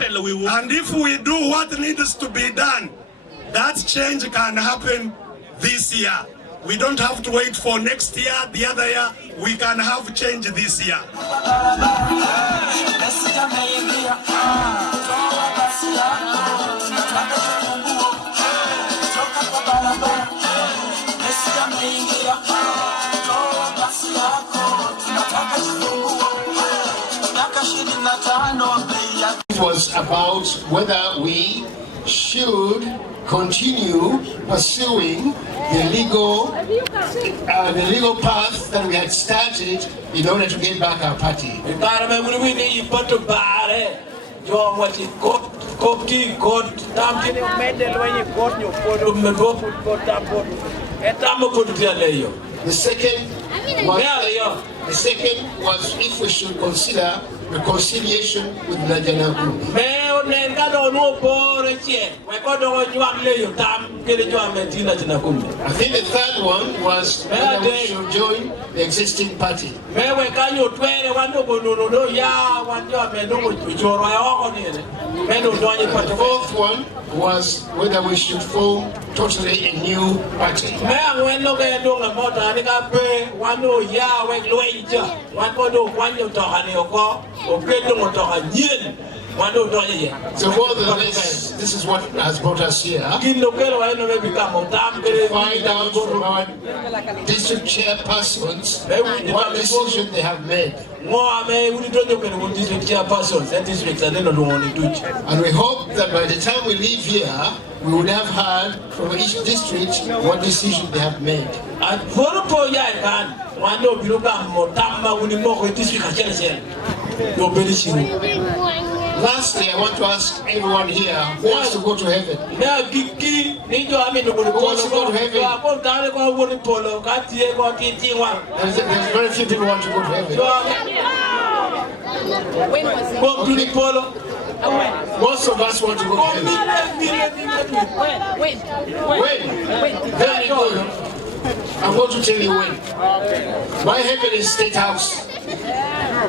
And if we do what needs to be done, that change can happen this year. We don't have to wait for next year, the other year. We can have change this year. It was about whether we should continue pursuing the legal path that we had started in order to get back our party. The second was if we should consider reconciliation with Najanagu. I think the third one was whether we should join the existing party. The fourth one was whether we should form totally a new party. So more than this, this is what has brought us here. To find out from our district chairpersons what decision they have made. And we hope that by the time we leave here, we would have heard from each district what decision they have made. Lastly, I want to ask everyone here who wants to go to heaven. Who wants to go to heaven? There's very few people who want to go to heaven. Most of us want to go to heaven. When? Very good. I'm going to tell you when. My heaven is State House.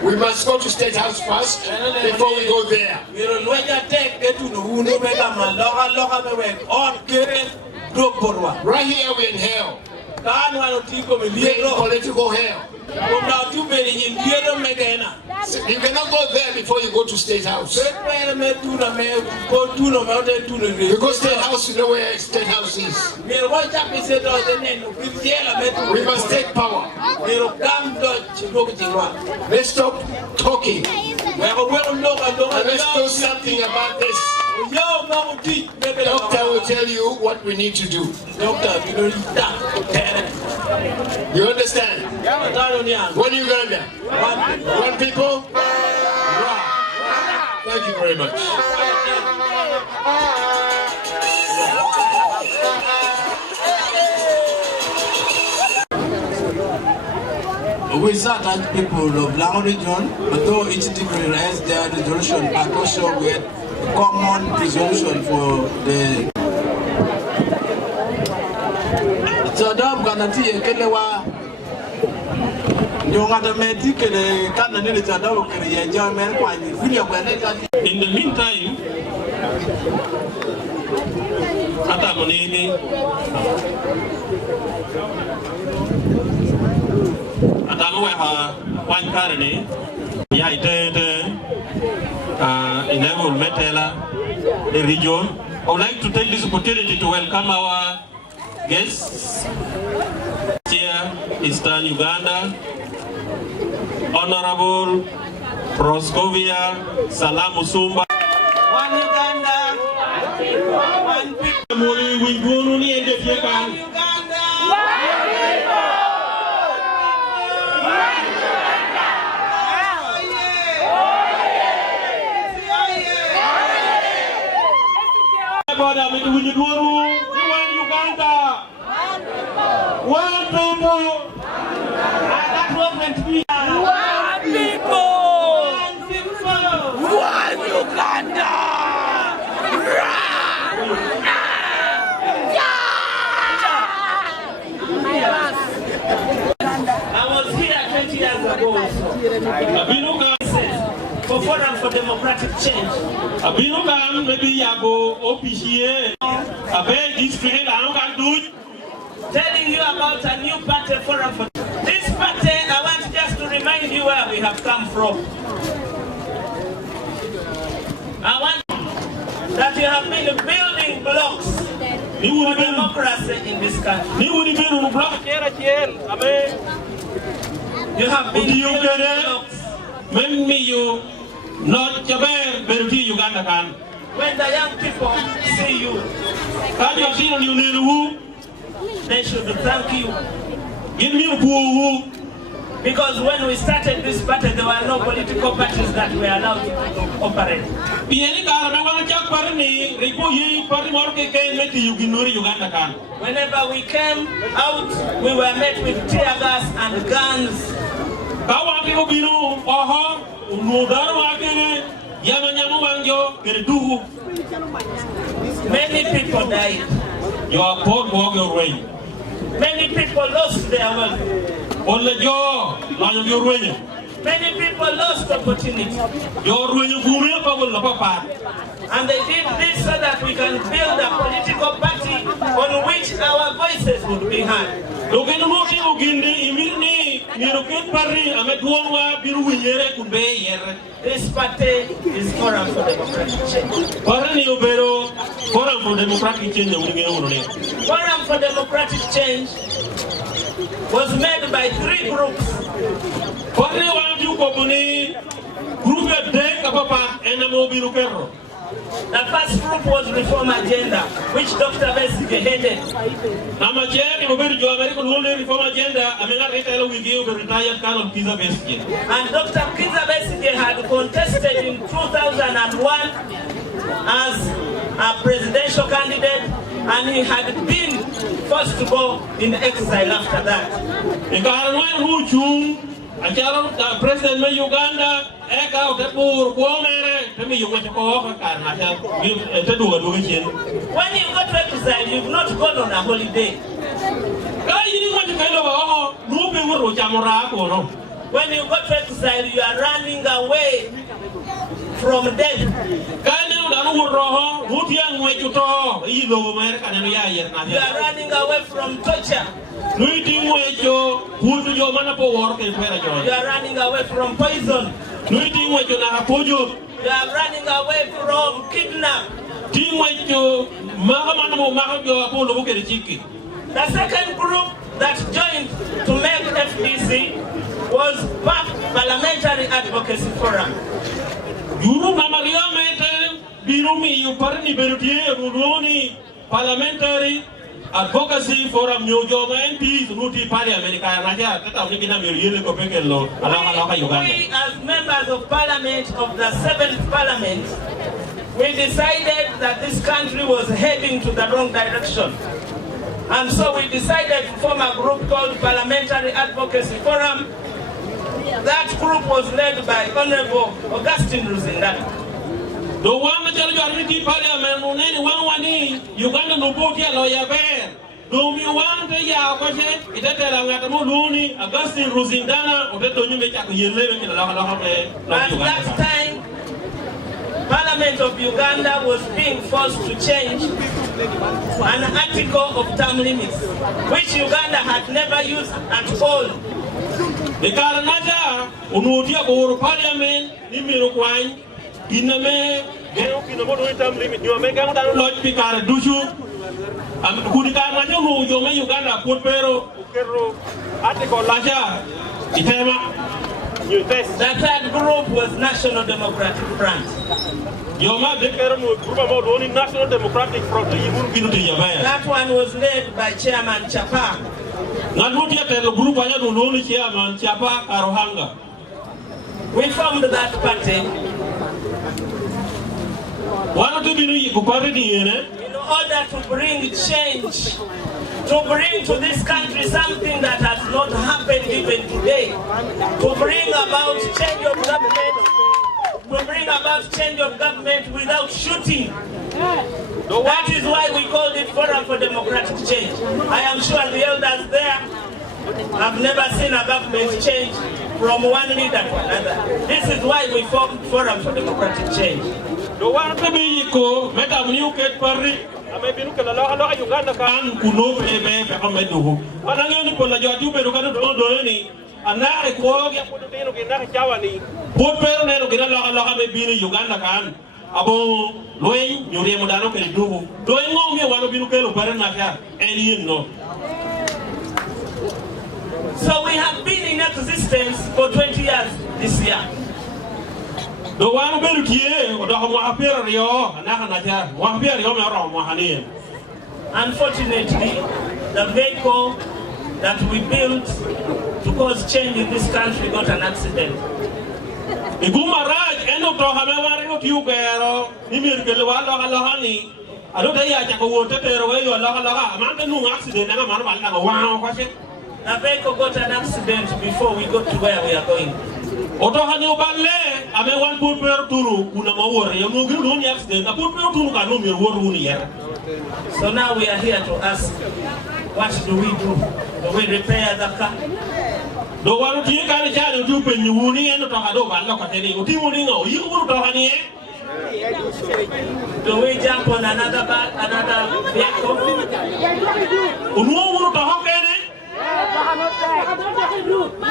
We must go to State House first before we go there. Right here we're in hell. We're in political hell. So you cannot go there before you go to State House. Because State House, you know where State House is. We must take power. Let's stop talking. And let's do something about this. Doctor will tell you what we need to do. You understand? What are you going to do? One people? Thank you very much. We start as people of Lango region, although each different has their resolution, but also we had a common resolution for the Sadam Ganati Kelewa. In the meantime, the region. I would like to take this opportunity to welcome our guests here, Eastern Uganda, Honorable Proskovia Salamu Sumba. One Uganda, one people. One Uganda, one people. That was meant to be. One people. One people. One Uganda. I was here 20 years ago. For for Democratic Change. Abino kan maybe yago officier abe district an kan do Telling you about a new party forum for this party. I want just to remind you where we have come from. I want that you have been building blocks for democracy in this country. You have been building blocks. When me you not jaber beruti Uganda kan. When the young people see you, Kan you see on you nelu they should thank you. give me who Because when we started this party, there were no political parties that were allowed to operate. Pieni kar me wan chak par ni ripo ye par mor ke ken me ti yuginori Uganda kan. Whenever we came out, we were met with tear gas and guns. Kawa ke bino oho no dar wa ke yama nyamu wangyo ke duhu. Many people died. You are poor walk your way. Many people lost their wealth. Only yo la your way. Many people lost opportunity. Your way you gumi pa wala pa. And they did this so that we can build a political party on which our voices would be heard. Lokeno mo ti ogindi imirni ni roket parri ame duonwa biru winyere kumbe yere. This party is Forum for Democratic Change. Parri ni obero Forum for Democratic Change unige unone. Forum for Democratic Change was made by 3 groups. Parri wa ju ko boni group de kapapa enamo biru kerro. The first group was Reform Agenda, which Dr. Besigye headed. Namajeri obero jo American World Reform Agenda amena retailer wigi over retired Colonel Kiza Besigye. And Dr. Kiza Besigye had contested in 2001 as a presidential candidate, and he had been forced to go in exile after that. Ikaranwe huchung acharo president me Uganda eka utepur kuomere temi yuko ko kan acha teduga duga chen. When you go to exile, you've not gone on a holiday. When you go to exile, you are running away from death. You are running away from torture. You are running away from poison. You are running away from kidnap. The second group that joined to make FDC was Parliamentary Advocacy Forum. Parliamentary Advocacy Forum MPs We as members of Parliament of the 7th Parliament, we decided that this country was heading to the wrong direction. And so we decided to form a group called Parliamentary Advocacy Forum. That group was led by Honorable Oust. The one that you are meeting Parliament, one Uganda no boat here, lawyer bear. Do you want the Yawache, it is a Latamuni, Augustine Rosindana, or Beto Numeka, you live in the At that time, Parliament of Uganda was being forced to change an article of term limits, which Uganda had never used at all. The Karanaja, Unutia or Parliament, Nimiruquine, Iname, Genomono term limit, you are making a lot of Picar Dushu, and Kudikamajo, you may Uganda, put Pero, article Laja, Itema. The third group was National Democratic Front. National Democratic Front. That one was led by Chairman Chapa. We formed that party in order to bring change, to bring to this country something that has not happened even today, to bring about change of government, without shooting. That is why we called it Forum for Democratic Change. I am sure the elders there have never seen a government change from one leader to another. This is why we formed Forum for Democratic Change. The one to be equal, Madam New Kate Perry, I may be looking at a lot of Uganda can, who know Pemedu. But I'm going to put a job to do any. And now I call you for the day of Jawani. Put Perry to get a lot of being Uganda can. Abo Loin, you remodano can do. Doing all me one of you can Perenaka, and you know. So we have been in existence for 20 years this year. The one who built here, or the Hamapier, and Nahanaja, one beer, Mahani. Unfortunately, the vehicle that we built to cause change in this country got an accident. The Gumaraj, and of Tohameva, you go, Nimirkalawani. I don't think I can go to the way you are Laha, a man no accident, and a man like a wow. The vehicle got an accident before we got to where we are going. Otohano Bale, I may want to put Turu, Unamawar, you know, you don't accident, I put Turu, I know your word here. So now we are here to ask, what do we do? Do we repair the car? The one who can't tell you when you wound and to Hado, and look at any, you would to honey. Do we jump on another vehicle?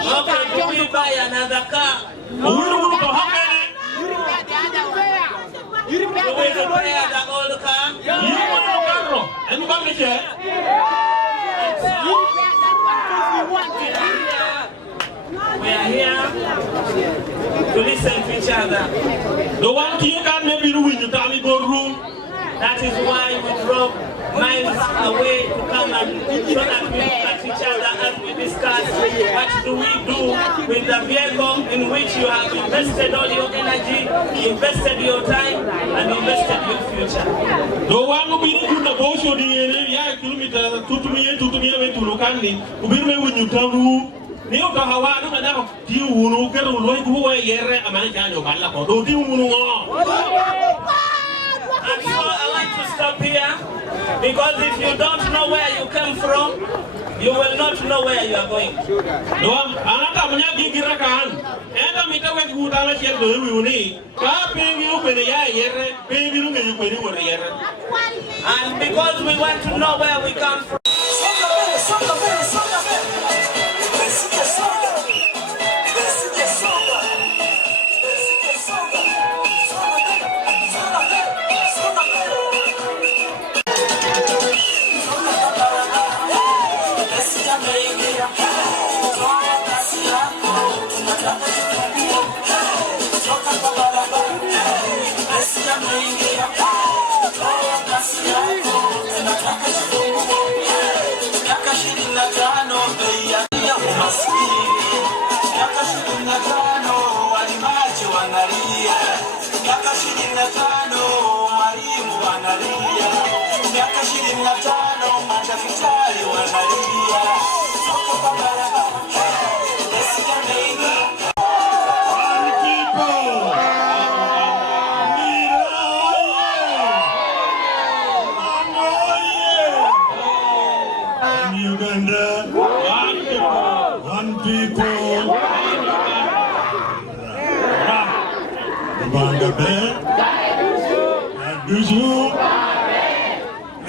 Okay, do we buy another car? Do we repair the old car? We are here to listen to each other. The one thing can maybe do in the Tami room. That is why we drove miles away to come and so that we look at each other as we discuss what do we do with the vehicle in which you have invested all your energy, invested your time, and invested your future. The one who be in the bush or the kilometer to me to Locandi, who be when you tell who. Neo Kahawana, and now you will get a loy who are here, a man can go back or do you know? And so I want to stop here because if you don't know where you came from, you will not know where you are going. And because we want to know where we come from.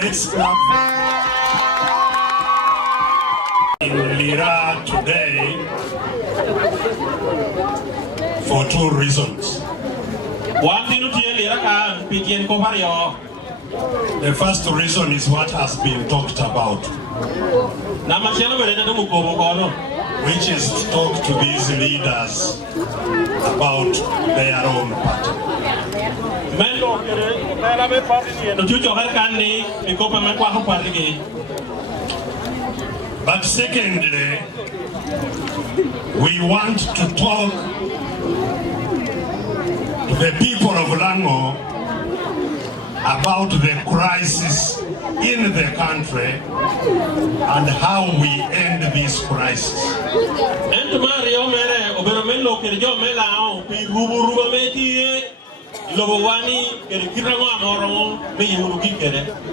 Let's clap in Lira today for two reasons. The first reason is what has been talked about, which is to talk to these leaders about their own party. But secondly, we want to talk to the people of Lango about the crisis in the country and how we end this crisis.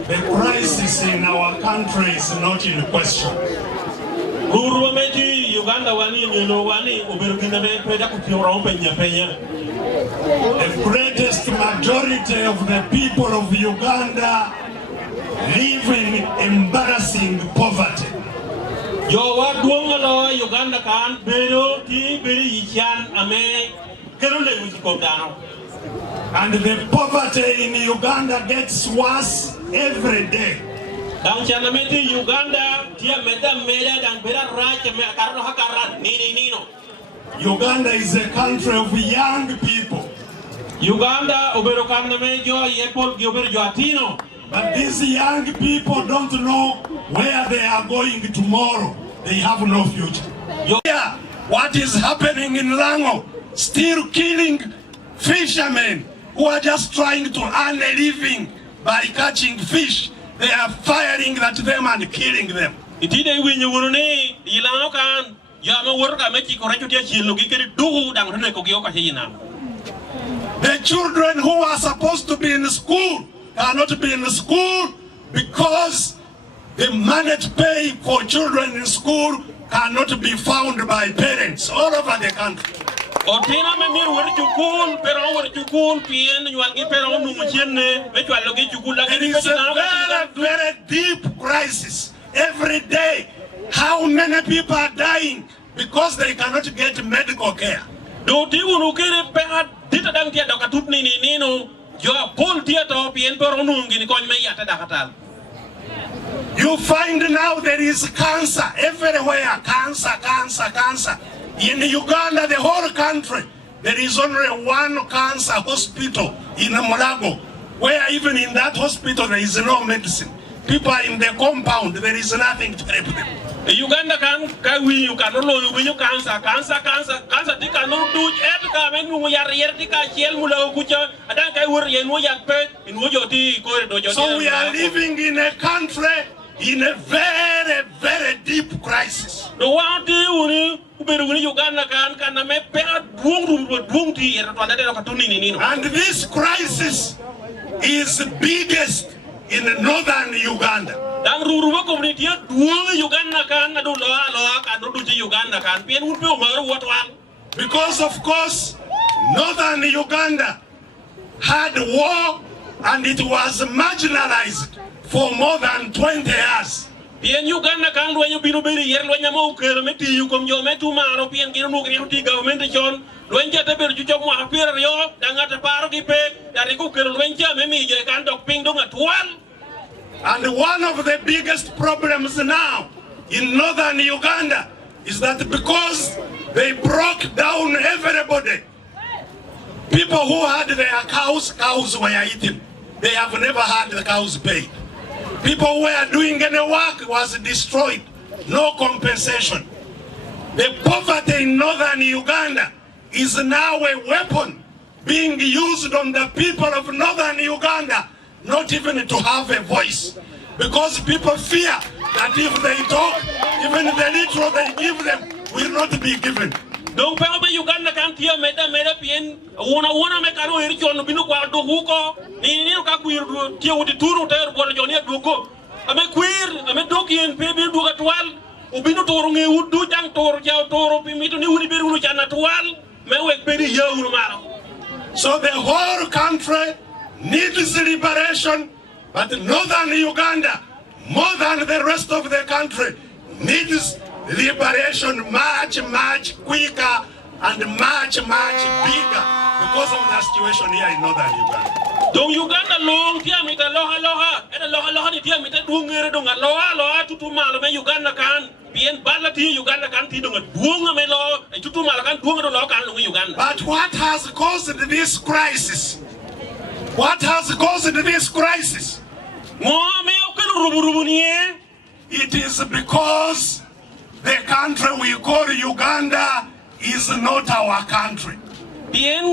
The crisis in our country is not in question. Uganda wani nyelo wani oberugina me peda kutiora penya penya. The greatest majority of the people of Uganda live in embarrassing poverty. Yo wa duongalo Uganda kan bero ti beri yichan ame kerole wiko dano. And the poverty in Uganda gets worse every day. Dang chana meti Uganda tia meda dan bera raja me akarno hakaran nino. Uganda is a country of young people. Uganda obero kanna me jo yepol obero jo atino. But these young people don't know where they are going tomorrow. They have no future. Yeah, what is happening in Lango? Still killing fishermen who are just trying to earn a living by catching fish. They are firing at them and killing them. Itide winyo wurune Ilango kan yama wurka mechi koracho tia chilo gikeri duhu dang rene kogio ka hina. The children who are supposed to be in school cannot be in school because the money to pay for children in school cannot be found by parents all over the country. Otina me mir wor jukul pero wor jukul pien nyualgi pero nu mchenne me chwalogi jukul la It is a very deep crisis. Every day, how many people are dying because they cannot get medical care? Do ti unu kere pehat dita dang tia dokatut ni nino jo pol tia to pien pero nu ngini kon me yata dakatal. You find now there is cancer everywhere. Cancer. In Uganda, the whole country, there is only one cancer hospital in Lango, where even in that hospital there is no medicine. People are in the compound, there is nothing to help them. Uganda can you can no win you cancer tika no do et ka men mu yar tika chiel mula kucha adan kai wor yen wo yak pe in wo joti ko do joti. So we are living in a country in a very deep crisis. Do want uni uberu ni Uganda kan na me pe duong ti er to ande ka tuni ni no. And this crisis is biggest in northern Uganda. Dang ruruwa community duong Uganda kan adu loa kan do Uganda kan pien un pe umaru watwal. Because of course northern Uganda had war and it was marginalized for more than 20 years. Pien Uganda kan luenyo binu biri yer luenya mo ukero meti yukom jo metu maro pien kinu nukri ti government chon luenja te beru chuchok mo apir yo dangata paro ki pe dari ku kero luenja memi jo kan dok ping dong atwal. And one of the biggest problems now in northern Uganda is that because they broke down everybody, people who had their cows were eaten. They have never had the cows paid. People who were doing any work was destroyed. No compensation. The poverty in northern Uganda is now a weapon being used on the people of northern Uganda not even to have a voice. Because people fear that if they talk, even the little they give them will not be given. Don't pay over Uganda can't hear meda pien. Wanna make a rich on Binu Guardo Huko. Ni ka queer tia with the tour ter por Jonia Duko. I'm a queer, I'm a doki and pay bill do at one. Ubino Torungi would do young Toro Toro Pimito Nibiru Janatual. Mewek Peri Yurumaro. So the whole country needs liberation, but northern Uganda, more than the rest of the country, needs liberation much quicker and much bigger because of the situation here in northern Uganda. Don't Uganda long tia mita loha and loha ni tia mita dungere donga loha tutu malo me Uganda kan bien bala ti Uganda kan ti donga dunga me lo tutu malo kan dunga lo kan lo Uganda. But what has caused this crisis? What has caused this crisis? It is because the country we call Uganda is not our country. We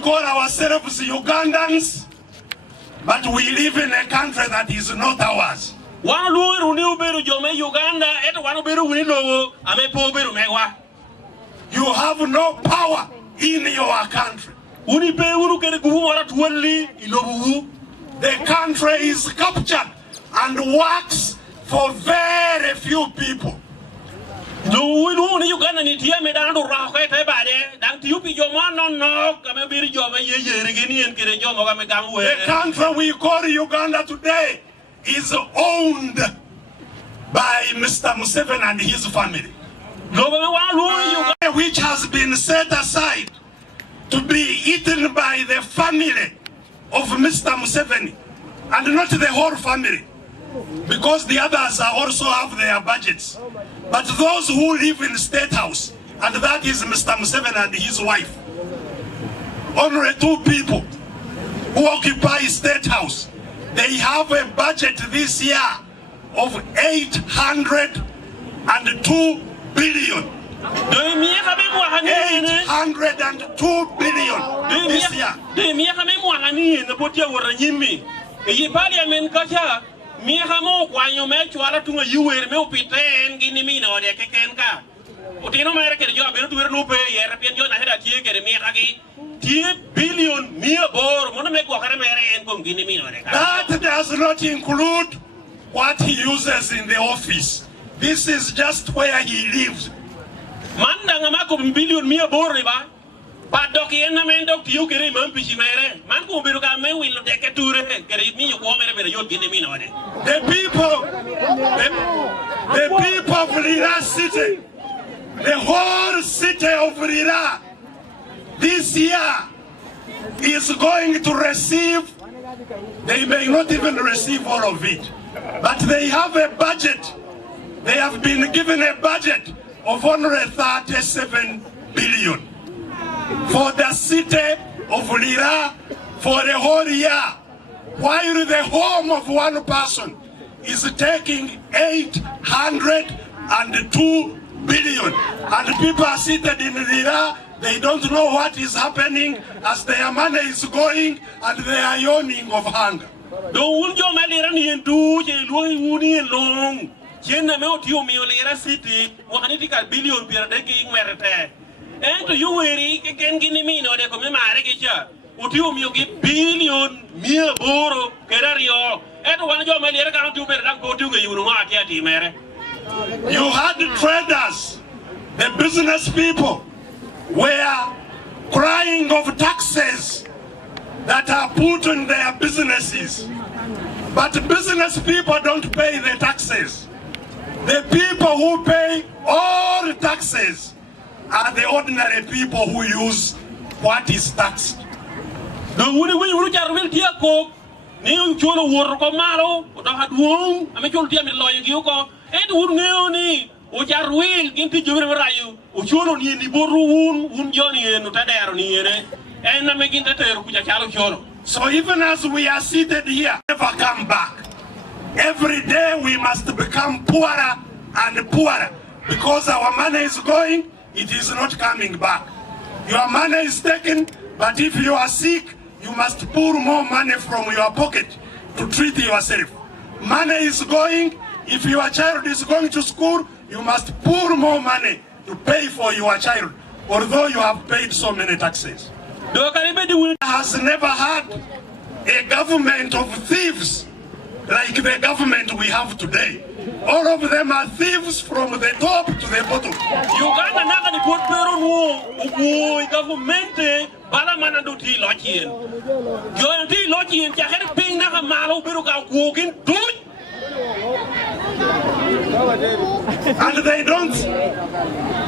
call ourselves Ugandans, but we live in a country that is not ours. You have no power in your country. The country is captured and works for very few people. The country we call Uganda today is owned by Mr. Museveni and his family, which has been set aside to be eaten by the family of Mr. Museveni and not the whole family, because the others also have their budgets. But those who live in State House, and that is Mr. Museveni and his wife, only 2 people who occupy State House, they have a budget this year of 802 billion. 802 billion this year. That does not include what he uses in the office. This is just where he lives. The people of Lira City, the whole city of Lira, this year is going to receive, they may not even receive all of it, but they have a budget. They have been given a budget of 137 billion for the city of Lira for the whole year, while the home of one person is taking 802 billion. And people are seated in Lira, they don't know what is happening as their money is going and they are yawning of hunger. And you weary can give me no de come marriage. Utium you give billion mere boro, Kerario, and one job my account to better go to you know what yet, Mary. You had the traders, the business people were crying of taxes that are put on their businesses. But business people don't pay the taxes. The people who pay all the taxes are the ordinary people who use what is taxed. The woody will dear cook, new cholo war comaro, or had womb, I make your dear lawyer Gyoko, and would neoni, which are will into Jurayu, Ucholo near the Boru, Johnny and Utadar, and I'm making the terror with a chalo. So even as we are seated here, never come back. Every day we must become poorer and poorer because our money is going, it is not coming back. Your money is taken, but if you are sick, you must pour more money from your pocket to treat yourself. Money is going, if your child is going to school, you must pour more money to pay for your child, although you have paid so many taxes. Has never had a government of thieves like the government we have today. All of them are thieves from the top to the bottom. Uganda naga ni put pero no government balamana do ti lochien. Yo ti lochien cha her ping naga malo pero ka kugin tut. And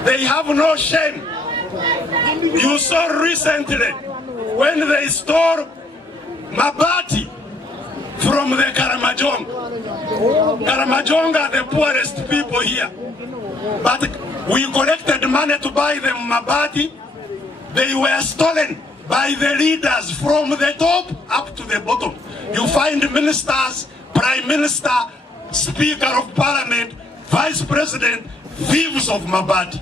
they have no shame. You saw recently when they stole mabati from the Karamajong. Karamajong are the poorest people here. But we collected money to buy them mabati. They were stolen by the leaders from the top up to the bottom. You find ministers, prime minister, speaker of parliament, vice president, thieves of mabati.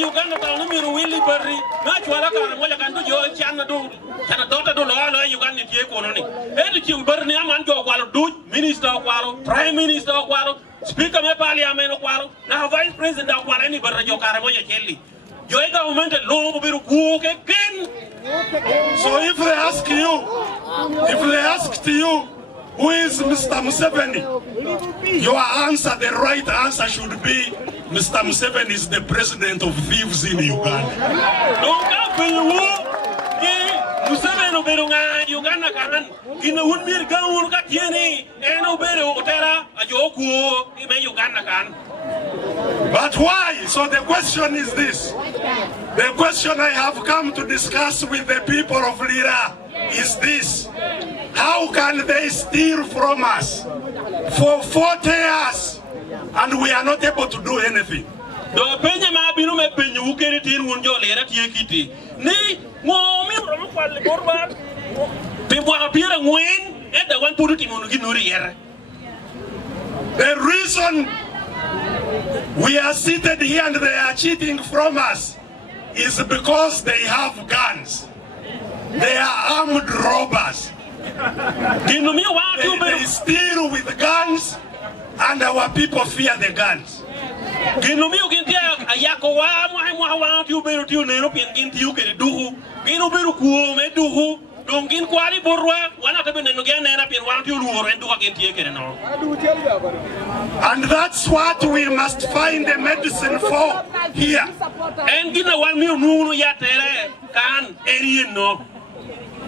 Uganda town mi Willy Berry na chwala ka mo ya kan do yo chana do dota do lo Uganda tie ko no ni e ti Berry aman jo kwalo do minister kwalo prime minister kwalo speaker me parliament kwalo na vice president kwalo ni Berry jo kare mo ya kelli yo e government lo mo biru ku ke ken. So if they ask you Who is Mr. Museveni? Your answer, the right answer should be Mr. Museveni is the president of thieves in Uganda. Museveni berunga Uganda kanan kina unmir gaun katieni eno bere otera ajoku ime Uganda kan. But why? So the question is this. The question I have come to discuss with the people of Lira is this. How can they steal from us for 40 years and we are not able to do anything? Do penya ma binu me penyu ukeri tin wonjo lera tie kiti. Ni mo mi ro kwal borba. Pe bo apira ngwen e da wan pudu timunu ginuri yere. The reason we are seated here and they are cheating from us is because they have guns. They are armed robbers. They steal with guns and our people fear the guns. And that's what we must find a medicine for here.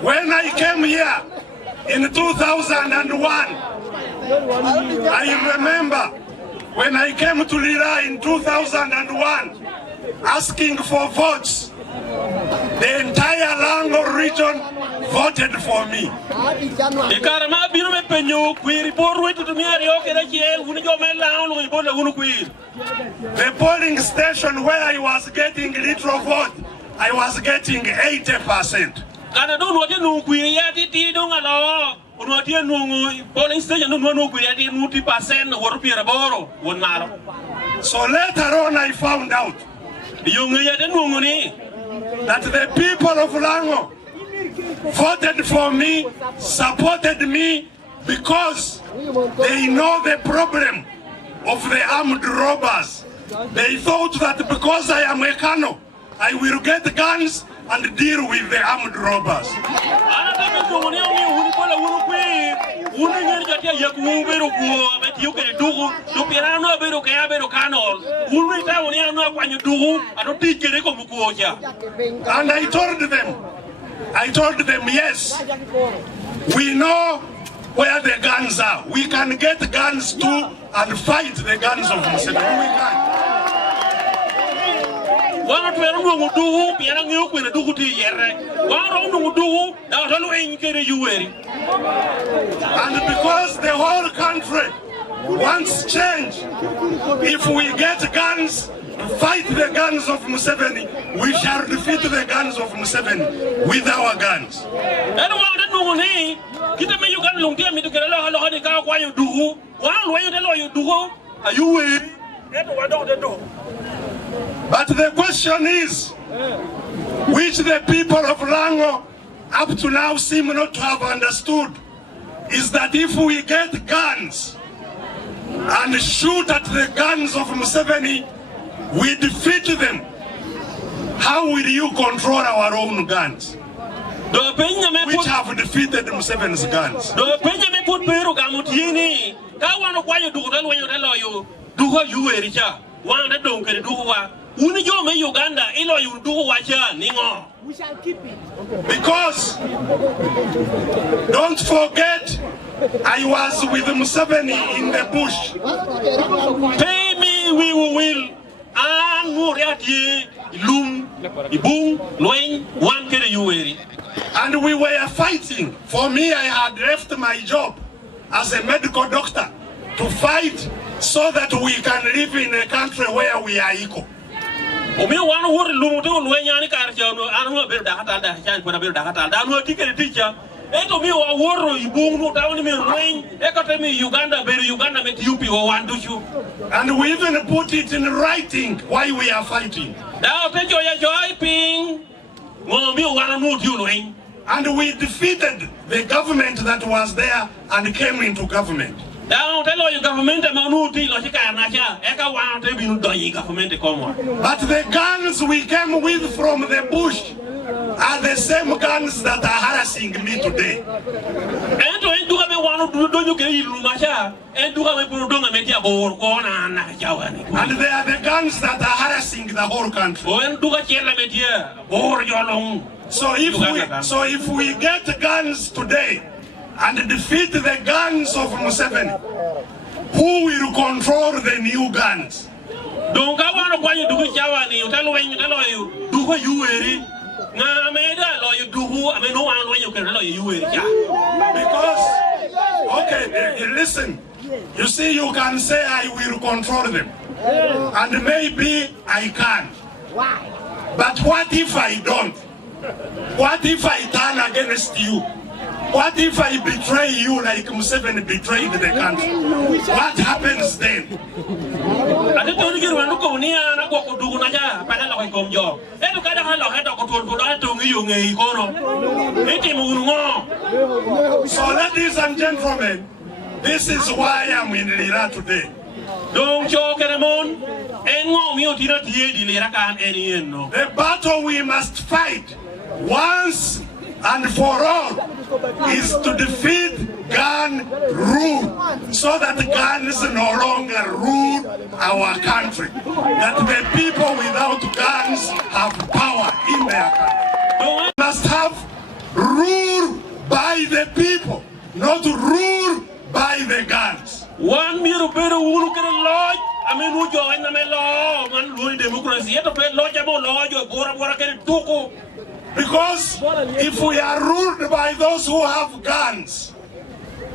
When I came here in 2001, I remember when I came to Lira in 2001 asking for votes, the entire Lango region voted for me. The polling station where I was getting little vote, I was getting 80%. So later on I found out that the people of Lango voted for me, supported me, because they know the problem of the armed robbers. They thought that because I am a Kano, I will get guns and deal with the armed robbers. And I told them, yes, we know where the guns are. We can get guns too and fight the guns of Museveni. We can. And because the whole country wants change, if we get guns, fight the guns of Museveni, we shall defeat the guns of Museveni with our guns. But the question is, which the people of Lango up to now seem not to have understood, is that if we get guns and shoot at the guns of Museveni, we defeat them. How will you control our own guns, which have defeated Museveni's guns? Because don't forget, I was with Museveni in the bush. Pay me, we will. And we were fighting. For me, I had left my job as a medical doctor to fight so that we can live in a country where we are equal. And we even put it in writing why we are fighting. And we defeated the government that was there and came into government. But the guns we came with from the bush are the same guns that are harassing me today. me wanu donyo ke ilu macha and duga me puro donga metia bor kona na chawani. And they are the guns that are harassing the whole country. O en duga chela metia bor jolong. So if we get guns today and defeat the guns of Museveni, who will control the new guns? Don't go on when you do Jawani, you tell when you tell you, do what you weary. Now, I made a lawyer do who I mean, no one when you can lawyer you weary. Because, okay, listen, you see, you can say I will control them, and maybe I can. But what if I don't? What if I turn against you? What if I betray you like Museveni betrayed the country? What happens then? I don't get one look on here and I walk to Naja, Panama come job. And look at the head of you, So, ladies and gentlemen, this is why I'm in Lira today. Don't joke anymore. And no, you did not hear the Lira any no. The battle we must fight once and for all is to defeat gun rule, so that guns no longer rule our country. That the people without guns have power in their country. We must have rule by the people, not rule by the guns. One mirror better look at a lodge. I mean, who join them a law, one Louis democracy, to play lodgeable law, you're going to because if we are ruled by those who have guns,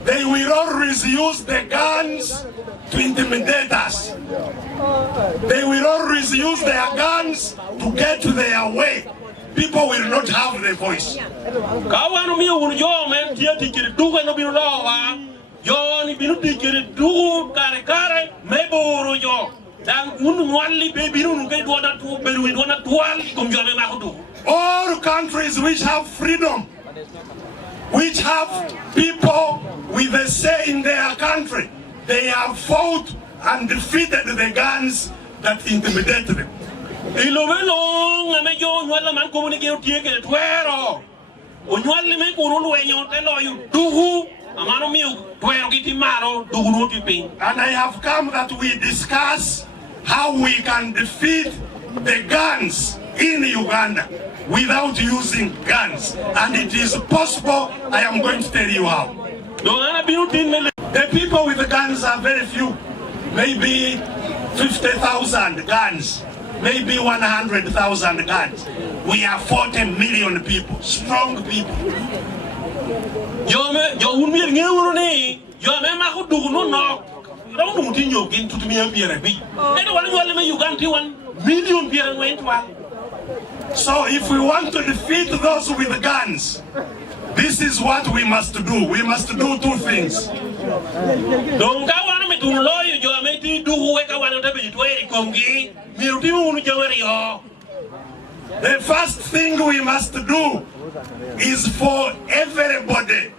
they will always use the guns to intimidate us. They will always use their guns to get their way. People will not have the voice. All countries which have freedom, which have people with a say in their country, they have fought and defeated the guns that intimidate them. And I have come that we discuss how we can defeat the guns in Uganda without using guns, and it is possible. I am going to tell you how. The people with the guns are very few, maybe 50,000 guns, maybe 100,000 guns. We are 40 million people, strong people. So if we want to defeat those with guns, this is what we must do. We must do two things. The first thing we must do is for everybody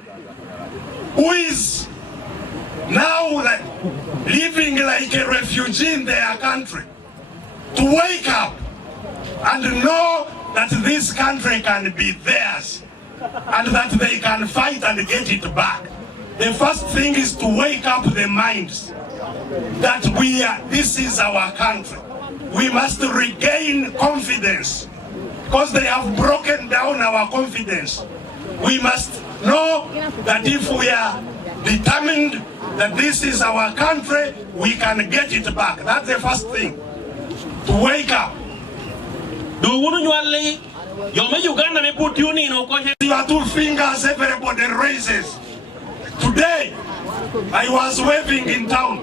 who is now living like a refugee in their country to wake up and know that this country can be theirs and that they can fight and get it back. The first thing is to wake up the minds that this is our country. We must regain confidence because they have broken down our confidence. We must know that if we are determined that this is our country, we can get it back. That's the first thing. To wake up. Your two fingers everybody raises. Today, I was waving in town,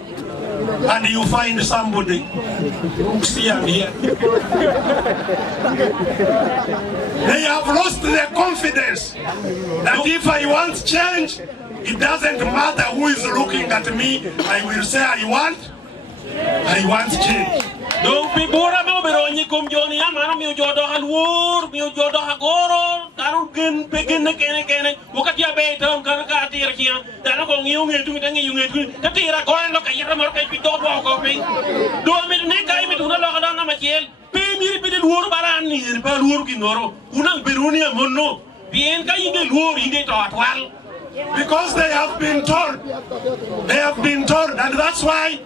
and you find somebody see and here. They have lost their confidence that if I want change, it doesn't matter who is looking at me. I will say I want change. Don't be bored about Beroni come Johnny Amano, you Jodo Halwood, you Jodo Hagoro, Darukin, Pekin, Kenny, Wakatia Bayton, Kanakatia here, Danako, you get to the Tira Coin, look at your market, we don't walk off me. Do I mean, I to the Logadana Machiel, pay me repeated word Barani and Palurkinoro, Una Berunia Mono, Bienka in the Lure, he get out well. Because they have been told. They have been told, and that's why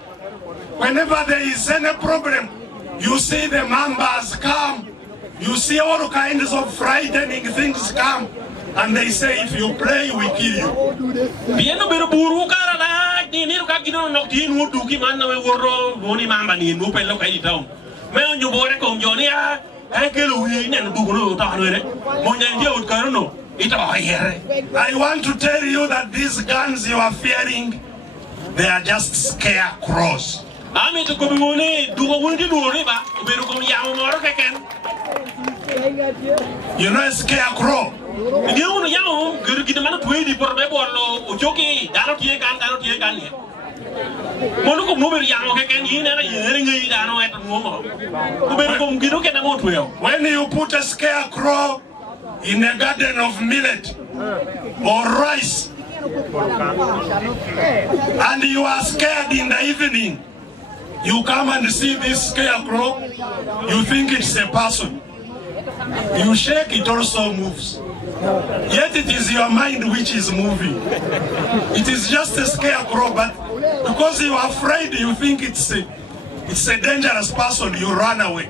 whenever there is any problem, you see the members come, you see all kinds of frightening things come, and they say, if you play, we kill you. I want to tell you that these guns you are fearing, they are just scarecrows. You know a scarecrow? When you put a scarecrow in a garden of millet or rice, and you are scared in the evening, you come and see this scarecrow, you think it's a person. You shake, it also moves. Yet it is your mind which is moving. It is just a scarecrow, but because you are afraid, you think it's a dangerous person, you run away.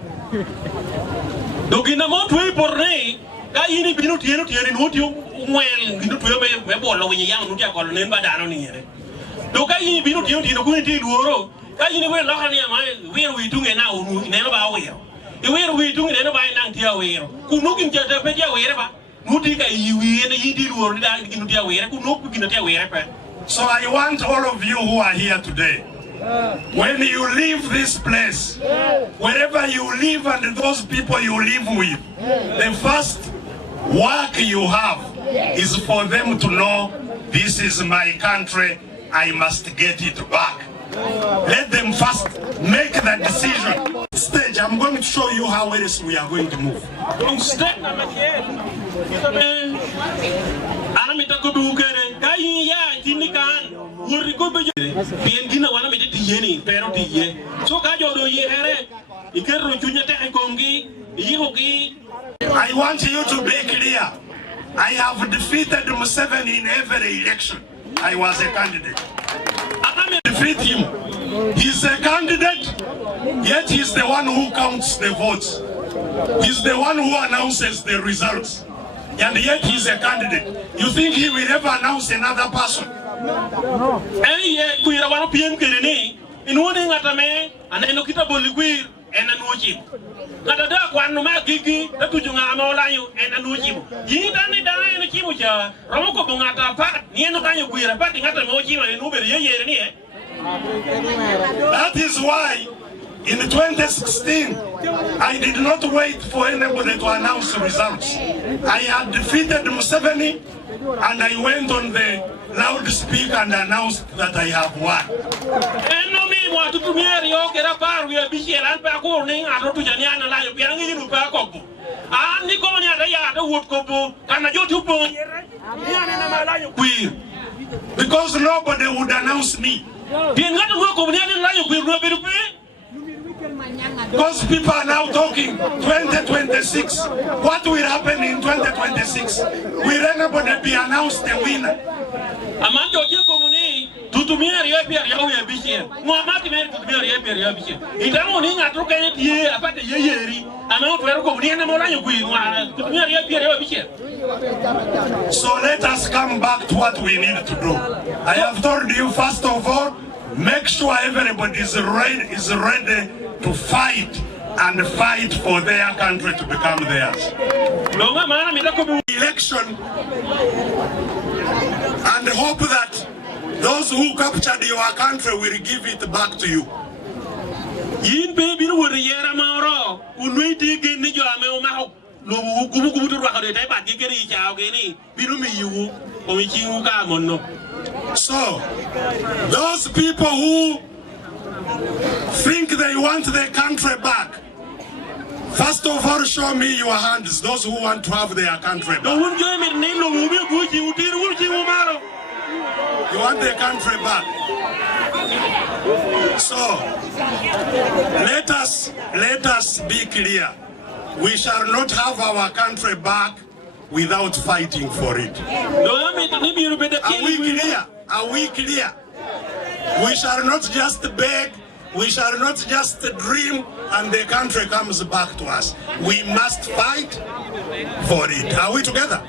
So I want all of you who are here today, when you leave this place, wherever you live and those people you live with, the first work you have is for them to know, this is my country, I must get it back. Let them first make the decision. Stage, I'm going to show you how else we are going to move. I want you to be clear. I have defeated Museveni in every election. I was a candidate. I defeat him. He's a candidate, yet he's the one who counts the votes. He's the one who announces the results. And yet he's a candidate. You think he will ever announce another person? No. That is why in 2016 I did not wait for anybody to announce the results. I had defeated Museveni and I went on the loudspeaker and announced that I have won. Because nobody would announce me. Because people are now talking 2026. What will happen in 2026? Will anybody be announced the winner? So let us come back to what we need to do. I have told you, first of all, make sure everybody is ready to fight and fight for their country to become theirs. Election and hope that those who captured your country will give it back to you. So, those people who think they want their country back, first of all, show me your hands, those who want to have their country back. You want their country back. So, let us be clear. We shall not have our country back without fighting for it. Are we clear? Are we clear? We shall not just beg, we shall not just dream and the country comes back to us. We must fight for it. Are we together?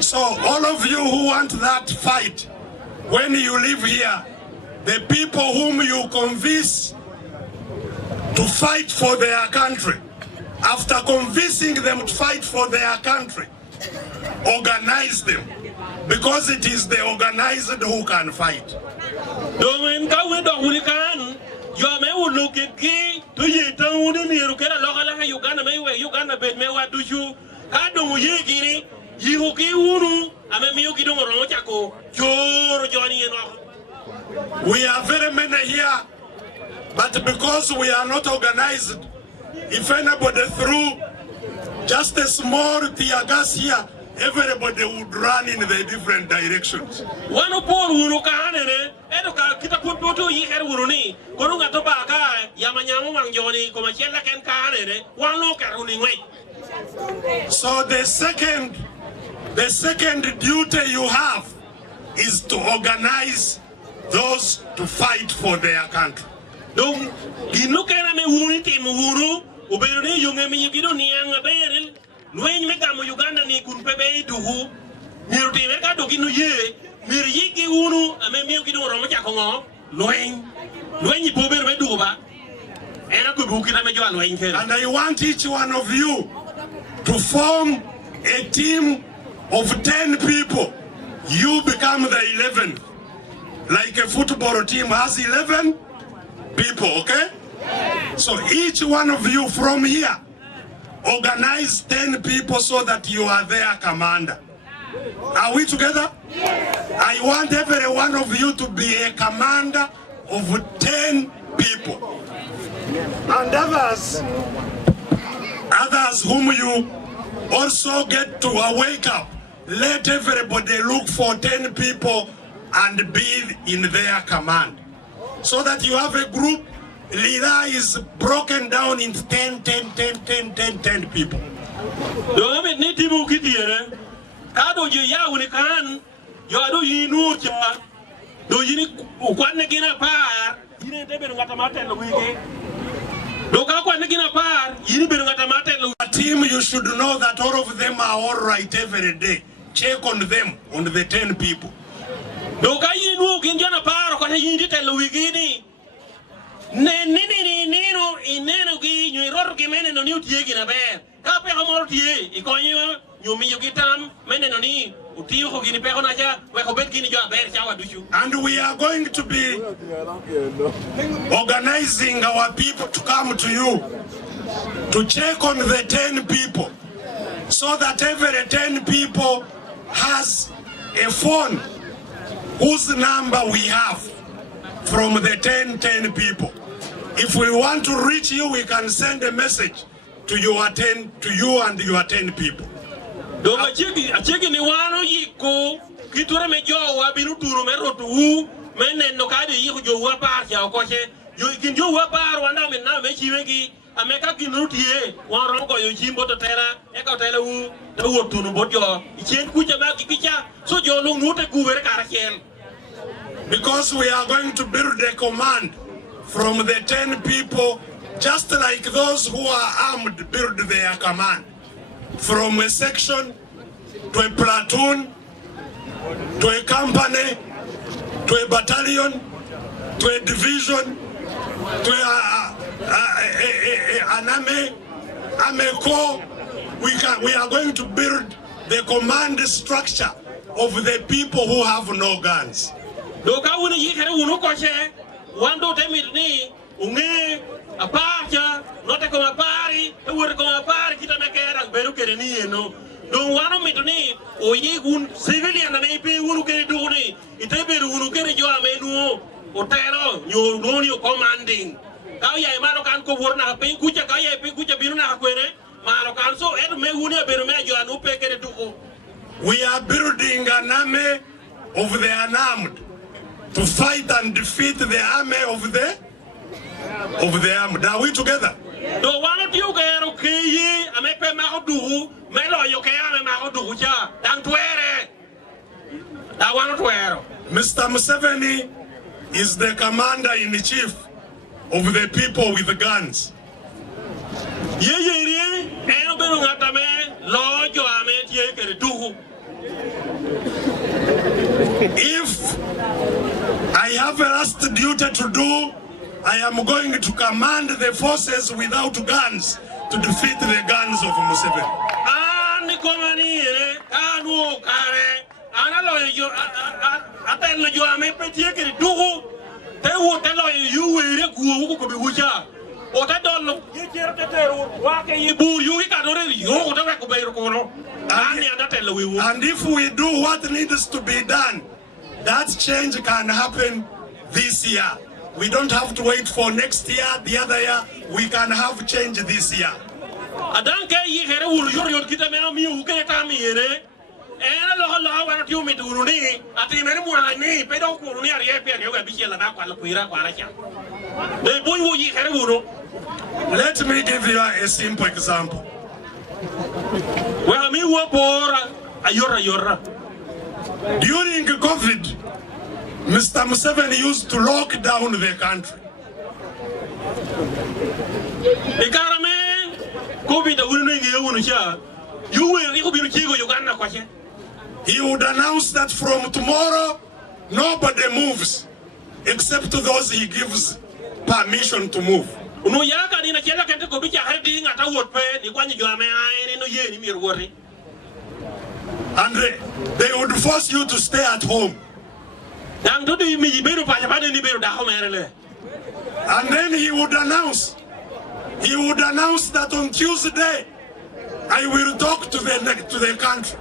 So all of you who want that fight, when you live here, the people whom you convince to fight for their country, after convincing them to fight for their country, organize them, because it is the organized who can fight. We are very many here, but because we are not organized, if anybody threw just a small tear gas here, everybody would run in the different directions. So the second duty you have is to organize those to fight for their country. And I want each one of you to form a team of 10 people. You become the 11th. Like a football team has 11 people, okay? So each one of you from here, organize 10 people so that you are their commander. Are we together? I want every one of you to be a commander of 10 people. And others whom you also get to wake up. Let everybody look for 10 people and be in their command. So that you have a group, leader is broken down into 10 people. A team, you should know that all of them are all right every day. Check on them, on the 10 people. And we are going to be organizing our people to come to you to check on the 10 people, so that every 10 people has a phone whose number we have from the 10 people. If we want to reach you, we can send a message to you and your 10 people. Because we are going to build a command from the 10 people, just like those who are armed build their command. From a section to a platoon, to a company, to a battalion, to a division, to an army corps. We are going to build the command structure of the people who have no guns. We are building an army of the unarmed to fight and defeat the army of the armed. Are we together? Do one of you get okay? I make a do, Melo, you can do, don't wear it. I want to wear. Mr. Museveni is the commander-in-chief of the people with the guns. If I have a last duty to do, I am going to command the forces without guns to defeat the guns of Museveni. And if we do what needs to be done, that change can happen this year. We don't have to wait for next year, the other year. We can have change this year. Let me give you a simple example. During Gov't, Mr. Museveni used to lock down the country. He would announce that from tomorrow, nobody moves except those he gives permission to move. And they would force you to stay at home. And then he would announce that on Tuesday, I will talk to the country.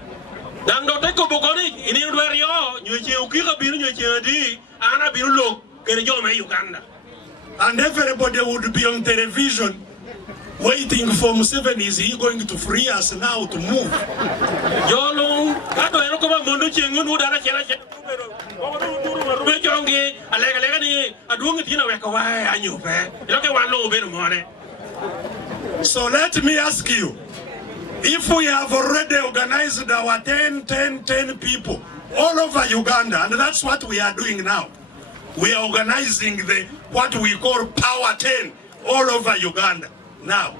And everybody would be on television waiting for Museveni. Is he going to free us now to move? So let me ask you, if we have already organized our 10 people all over Uganda, and that's what we are doing now. We are organizing what we call Power 10 all over Uganda now.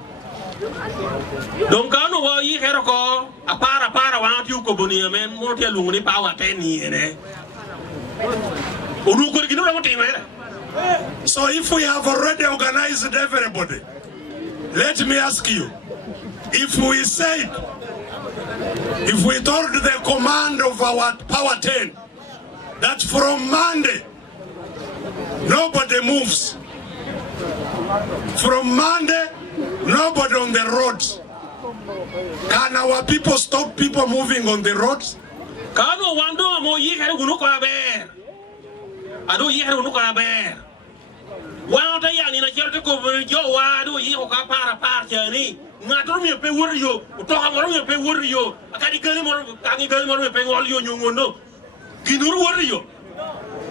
So if we have already organized everybody, let me ask you, if we told the command of our Power 10 that from Monday, nobody moves. From Monday, nobody on the roads. Can our people stop people moving on the roads?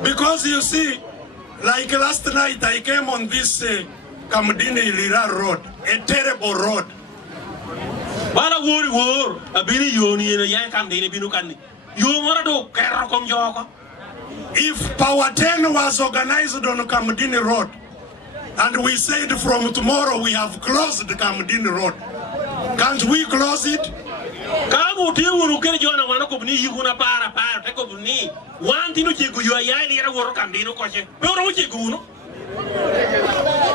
Because you see, like last night I came on this Kamdini Lira road, a terrible road. If Power 10 was organized on Kamdini road, and we said from tomorrow we have closed the Kamdini road, can't we close it?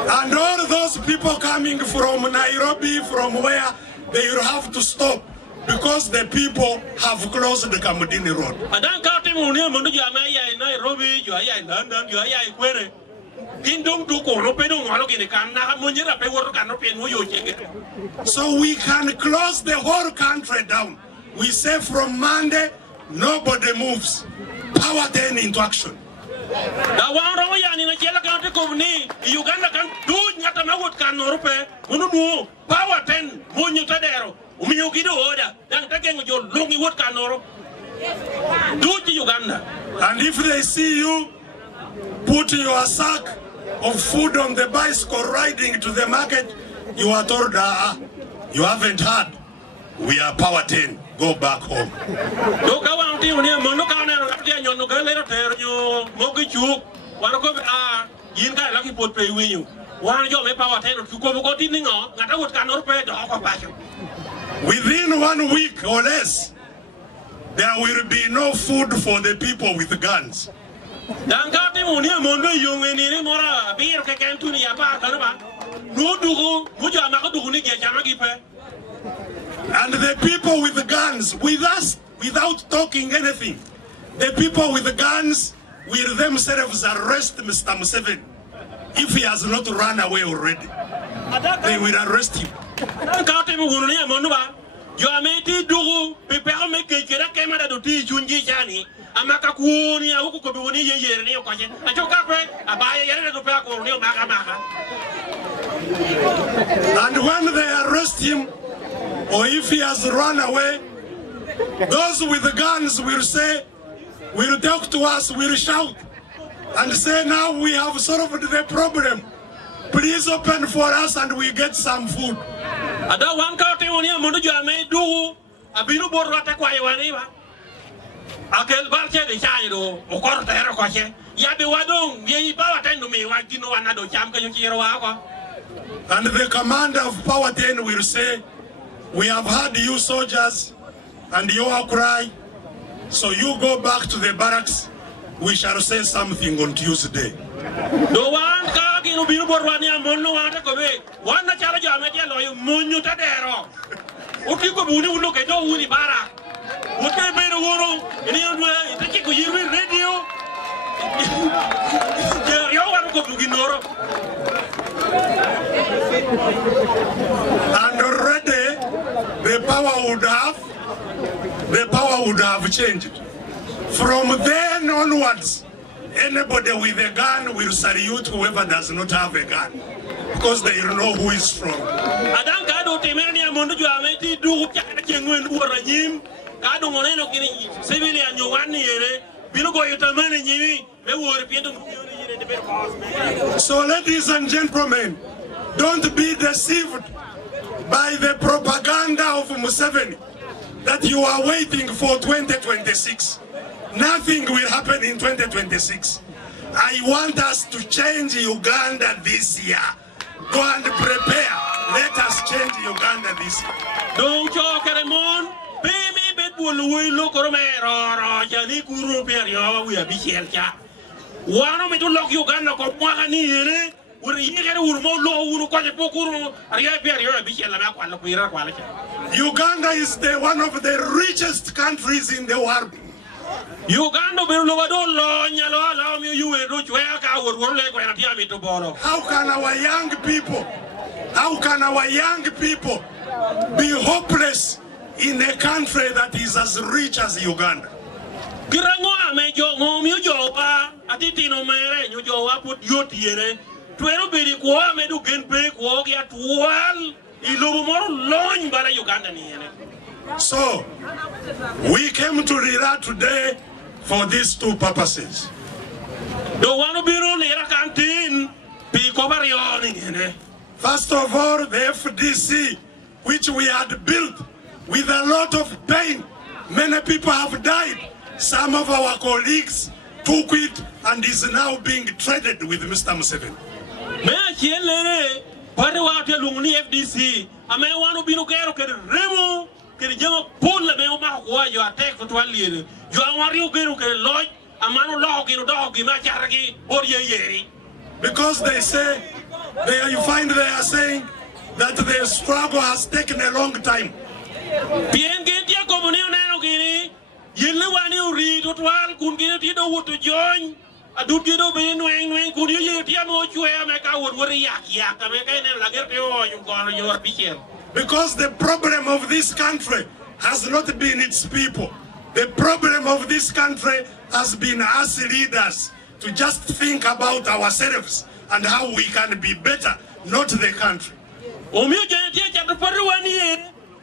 And all those people coming from Nairobi, from where, they will have to stop because the people have closed the Kamdini road. So we can close the whole country down. We say from Monday, nobody moves. Power 10 into action. Do to Uganda. And if they see you put your sack of food on the bicycle riding to the market, you are told, you haven't heard. We are power 10. Go back home. Within 1 week or less, there will be no food for the people with guns. And the people with the guns, with us, without talking anything, the people with the guns will themselves arrest Mr. Museveni. If he has not run away already, they will arrest him. And when they arrest him, or if he has run away, those with the guns will say, will talk to us, will shout, and say, now we have solved the problem. Please open for us and we get some food. And the commander of Power 10 will say, we have heard you soldiers and your cry, so you go back to the barracks. We shall say something on Tuesday. And already the power would have changed. From then onwards, anybody with a gun will salute whoever does not have a gun, because they know who is strong. So ladies and gentlemen, don't be deceived by the propaganda of Museveni that you are waiting for 2026. Nothing will happen in 2026. I want us to change Uganda this year. Go and prepare. Let us change Uganda this year. Don't talk anymore. Baby, bet will we look Romero, Jani Kuru Perio, we are Bichelka. One of me to lock Uganda, Komwani, where you get a more low, Quajapokuru, Ariaperio, Bichela, quality. Uganda is one of the richest countries in the world. Uganda will allow me you will do work our work when I to borrow. How can our young people be hopeless in a country that is as rich as Uganda? Kirango mejo ngom yo joba atitino mere yo jowa put yotiere twero biri kwa medu genpe kwa ya twal ilobo moro loñ bala Uganda ni ene. So we came to Rira today for these two purposes. First of all, the FDC, which we had built with a lot of pain. Many people have died. Some of our colleagues took it and is now being traded with Mr. Museveni. Because they say, you find they are saying that the struggle has taken a long time. Because the problem of this country has not been its people. The problem of this country has been us leaders to just think about ourselves and how we can be better, not the country.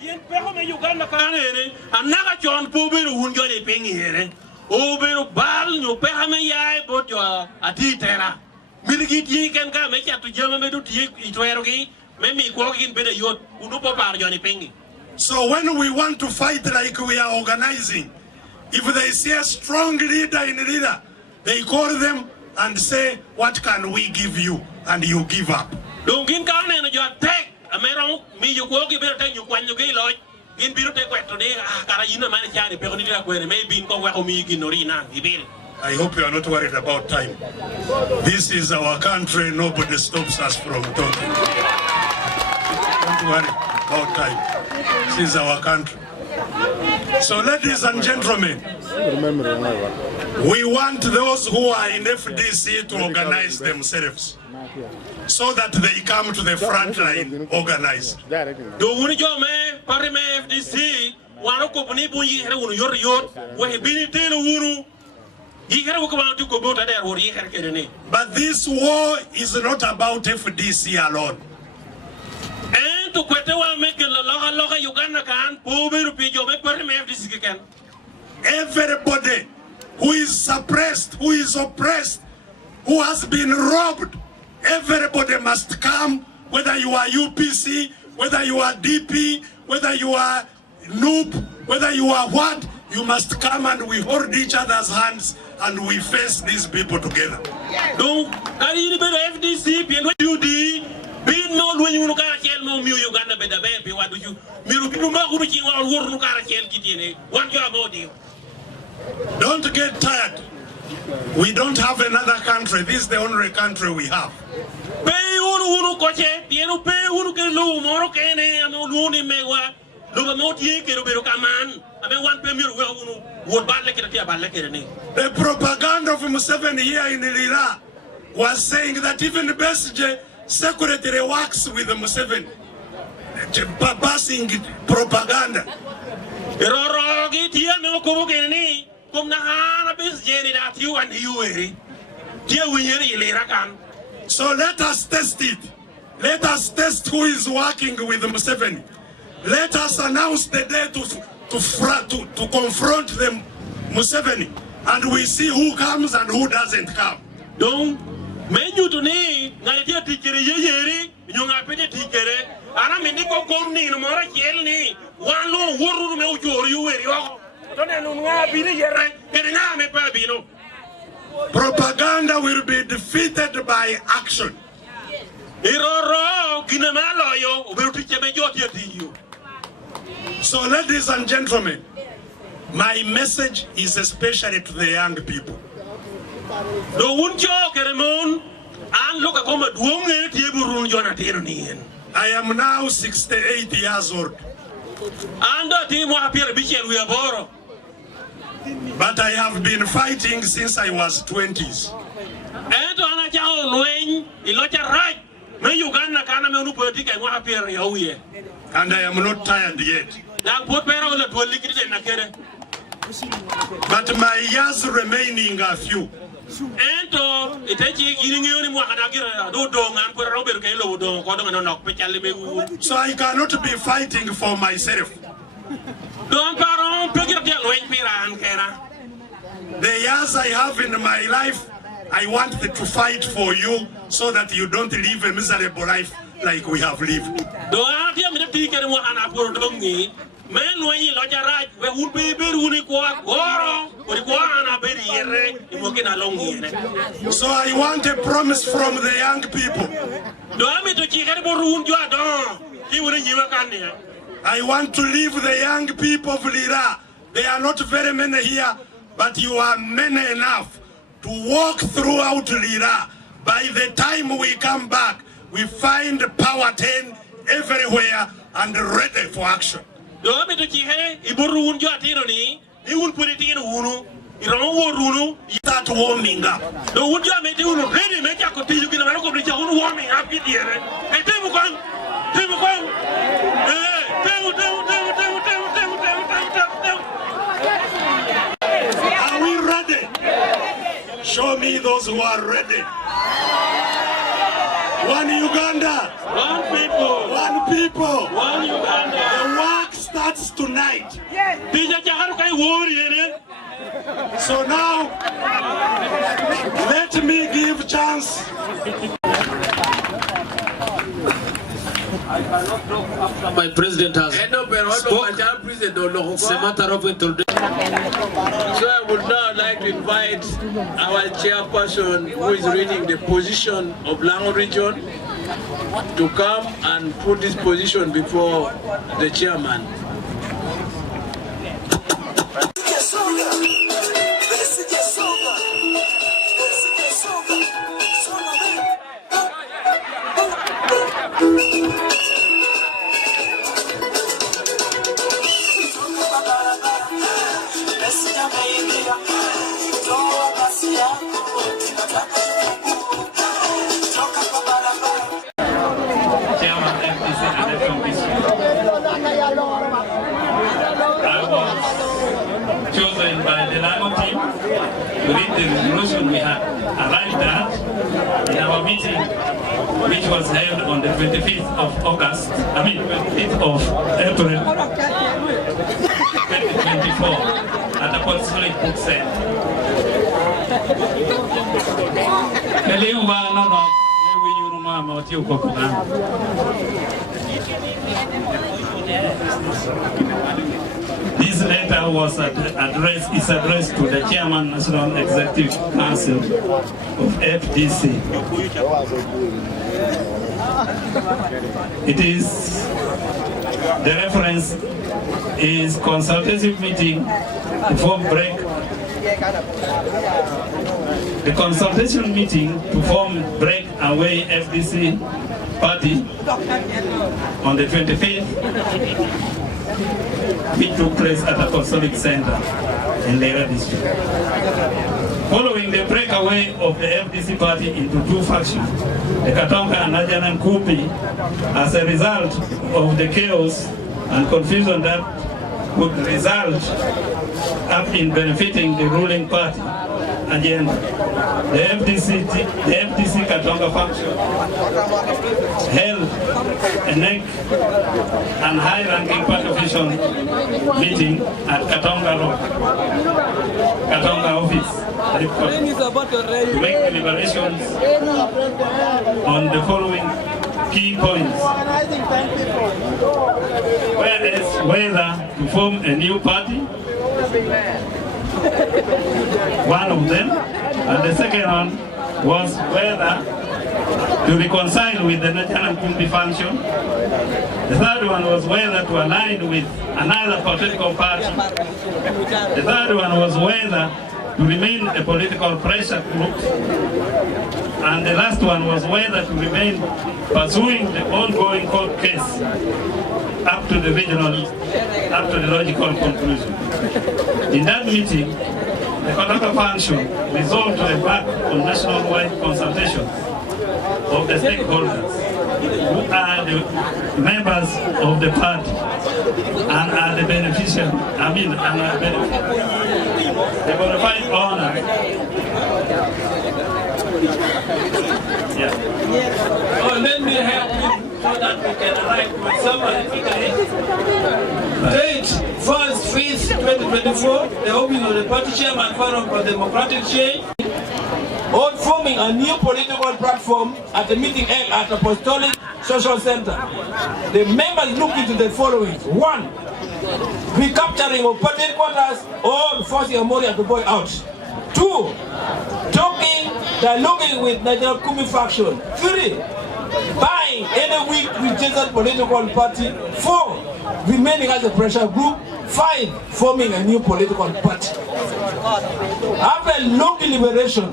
Yen peho me Uganda kanere, anaka chon poberu unjo de pingi here. Oberu bal nyo peha me yai bojo ati tera. Mirigi ti ken ka me cha to jama me do ti itwerogi, me mi ko kin bede yot unu po par joni pingi. So when we want to fight like we are organizing, if they see a strong leader in a leader, they call them and say, what can we give you? And you give up. Don't get down and you take a meron, me you walk a better than you when you get like in Biru take today. Carayina Manichani, Peronita, where maybe in Kowaki in Norina, I hope you are not worried about time. This is our country, nobody stops us from talking. Don't worry about time. This is our country. So ladies and gentlemen, we want those who are in FDC to organize themselves so that they come to the front line organized. Do wuni jo me pare me FDC wano ko buni bu yi here wunu yor yor wo he bini telo wunu yi here wo ko ma tu ko bota der wo yi here kene. But this war is not about FDC alone. And to kwete wa me ke loga Uganda kan po be ru pijo me pare me FDC ken. Everybody who is suppressed, who is oppressed, who has been robbed, everybody must come, whether you are UPC, whether you are DP, whether you are noob, whether you are what, you must come and we hold each other's hands and we face these people together. No, I need a FDC, and you do. Be no when you look at Kel, no, Uganda, better baby, what do you? Mirupuma, who became our war, look at Kel Kitty, one job about you. Don't get tired. We don't have another country. This is the only country we have. Pay unu coche, piano pay unu ke lo moro kene anu luni mewa. Lo mo tie ke ro kaman. Abe one pay mi ro unu wo balle ke tia balle ke ne. The propaganda of Museveni here in Lira was saying that even Besigye secretary works with Museveni. Passing propaganda. Roro gi tia me ko ke ni. Kom na hana Besigye that you and you eri. Tia winyeri Lira kan. So let us test it. Let us test who is working with Museveni. Let us announce the day to confront them, Museveni, and we see who comes and who doesn't come. Don't menu to me, Nadia Tikere Yeri, you are pretty tikere, and I'm in the Gomni, no more Yelni, one low war no you were your. Don't know be the Yere, getting out me, Babino. Propaganda will be defeated by action. So ladies and gentlemen, my message is especially to the young people. I am now 68 years old. But I have been fighting since I was 20s. And I am not tired yet. But my years remaining are few. So I cannot be fighting for myself. The years I have in my life, I want to fight for you so that you don't live a miserable life like we have lived. So I want a promise from the young people. I want to leave the young people of Lira. They are not very many here, but you are many enough to walk throughout Lira. By the time we come back, we find power 10 everywhere and ready for action. Start warming up. Are we ready? Show me those who are ready. One Uganda. One people. One people. One Uganda. The works starts tonight. So now, let me give chance. I cannot talk after my president has spoken. It's a matter of introduction. So I would now like to invite our chairperson who is reading the position of Lango region to come and put this position before the chairman. Chosen by the Lango team to read the resolution we had arrived at in our meeting, which was held on the 25th of August, 25th of April 2024 at Apostolic Book Center. This letter was addressed to the Chairman National Executive Council of FDC. The reference is consultative meeting to form break. The consultation meeting to form breakaway FDC party on the 25th, which took place at the Apostolic Center in Lera district. Following the breakaway of the FDC party into two factions, the Katonga and Najanan Kupi, as a result of the chaos and confusion that would result up in benefiting the ruling party agenda, the FDC Katonga faction held a neck and high-ranking party official meeting at Katonga office to make deliberations on the following key points. Whether to form a new party, one of them, and the second one was whether to reconcile with the National Kumbi function. The third one was whether to align with another political party. The third one was whether to remain a political pressure group. And the last one was whether to remain pursuing the ongoing court case up to the logical conclusion. In that meeting, the Katonga function resolved to embark on national-wide consultation of the stakeholders who are the members of the party and are the beneficiaries, the qualified owners. Yeah. Oh, let me help you so that we can arrive with somebody quickly. Date 1st, 5th, 2024, the opening of the party chairman forum for democratic change on forming a new political platform at the meeting held at Apostolic Social Center. The members look into the following. 1. Recapturing of party headquarters or forcing Amoria to go out. 2. Dialoguing with National Kumi faction. 3. Buying any weak rejected political party. 4. Remaining as a pressure group. 5. Forming a new political party. After long deliberation,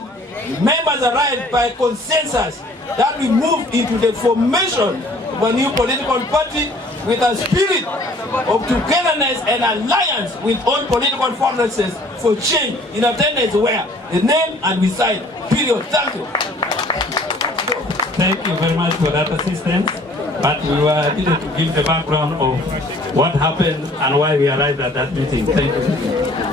members arrived by consensus that we moved into the formation of a new political party with a spirit of togetherness and alliance with all political forces for change in attendance where the name and we sign. Period. Thank you. Thank you very much for that assistance. But we were needed to give the background of what happened and why we arrived at that meeting. Thank you.